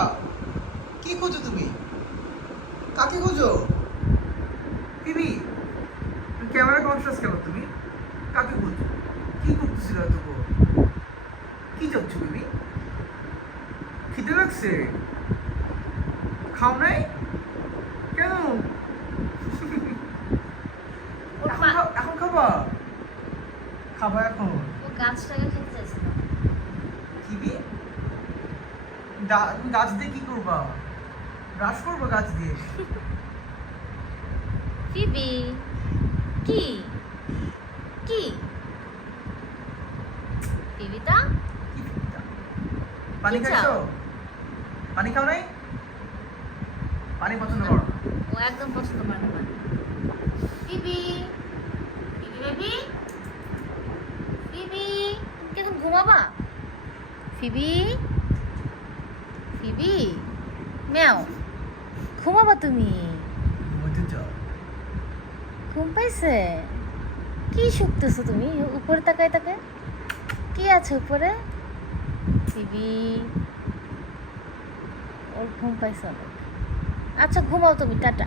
তাকাও। কি খোঁজো তুমি? কাকে খোঁজো? পিবি, ক্যামেরা কনসিয়াস কেন তুমি? কাকে বলছো? কি করতেছিল এতক্ষণ? কি চাচ্ছ পিবি? খিদে লাগছে? খাও নাই? কেন? এখন খাবা? খাবা এখন? ও গাছটাকে খেতে চাইছিল। পিবি, তুমি গাছ দিয়ে কি করবা? ব্রাশ করবা গাছ দিয়ে? পিবি, কি কি পিবিতা? কি পিবিটা? পানি কি খাইছো? চাও? পানি খাও নাই? পানি পছন্দ করো না? ও একদম পছন্দ করে না পানি। পিবি, পিবি বেবি, পিবি, তুমি কি এখন ঘুমাবা? পিবি, পিবি, ম্যাও, ঘুমাবা তুমি? ঘুমাতে চাও? ঘুম পাইছে? কি শুকতেছো তুমি উপরে তাকায় তাকায়? কি আছে উপরে? পিবি, ওর ঘুম পাইছে অনেক। আচ্ছা ঘুমাও তুমি, টাটা।